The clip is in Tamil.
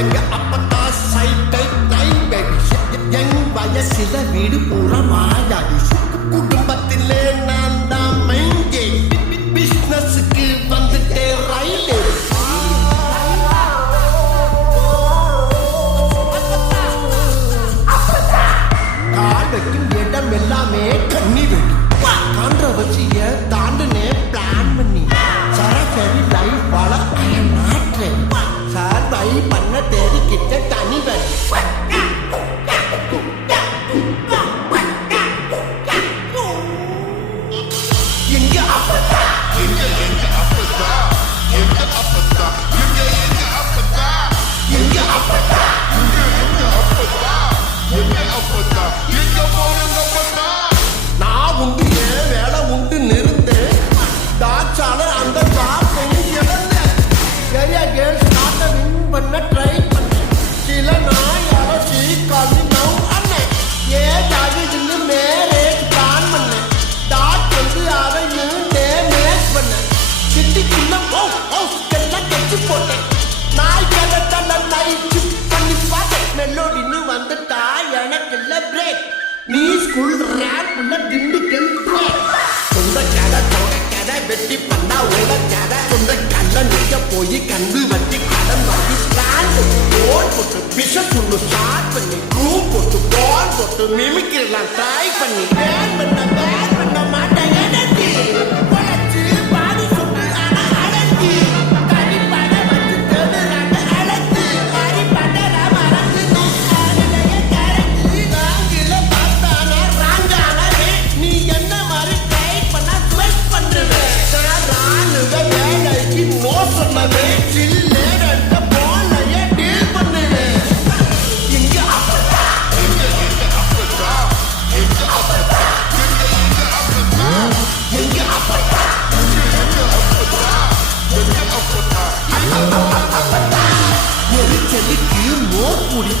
எங்க அப்பத்தா சைட்டை டைம் பேபி எங் வயசில வீடு பூரா மாயாடி குடும்பத்திலே நான் தான் மைங்கே பிசினஸுக்கு வந்துட்டே ரயிலே கால் வைக்கும் இடம் எல்லாமே கண்ணி வெடி கான்ட்ரவர்சிய தாண்டுனே பிளான் பண்ணி சராசரி லைஃப் வாழ மாற்றேன் சர்வை பண்ண தேடிக்கிட்ட தனி வழி எங்க அப்பத்தா எங்க அப்பத்தா எங்க அப்பத்தா எங்க அப்பத்தா எங்க அப்பத்தா எங்க அப்பத்தா எங்க போனங்க அப்பத்தா நான் உண்டு ஏன் வேலை உண்டு நிறுத்தேன் தாச்சால அந்த ஜாப்பையும் இழந்தேன் பெரிய கேர்ள்ஸ் நாட்டை வின் பண்ண ட்ரை பண்ணேன் சில நாய் அரசி கவி நவ் அண்ணன் ஏதாகுதுன்னு மேரேஜ் பிளான் பண்ணேன் டாட் வந்து அவைன்னு டேமேஜ் பண்ணேன் சிட்டிக்குள்ள எல்லாம் கட்சி போட்டேன் நாய் கலத்தால நைட்டு பண்ணி பார்த்தேன் மெல்லோடின்னு வந்துட்டா எனக்கு இல்லை பிரேக் நீ ஸ்கூல் ரேப் உள்ள திண்டுக்கல் பிரேக் சொந்த கதை தொகை கதை வெட்டி பண்ணா உள்ள கதை சொந்த கல்ல நிற்க போய் கண்டு வட்டி கடன் வாங்கி பிளான் போட்டு போட்டு பிஷப் ஒன்று ஸ்டார்ட் பண்ணி குரூப் போட்டு பால் போட்டு மிமிக்கிறலாம் ட்ரை பண்ணி பேன் பண்ண மாட்டேன் எனர்ஜி வளர்ச்சி பாடி சொட்டு ஆனா அழகி தனி பட வச்சு தேடுறாங்க அழகு ஹரி படர மறந்து அருளைய கரஞ்சு நாங்கில பார்த்தானா ராங்கானே நீ என்ன மாதிரி ட்ரை பண்ணா ஸ்வெட் பண்ணுவேன் ராணுவ வேலைக்கு நோ சொன்னவே சில்லேட போலைய டீல் பண்ணுவேன் எங்க அப்பத்தா எங்க அப்பத்தா எங்க அப்பத்தா எங்க அப்பத்தா எரிச்சலுக்கு மோர் குடி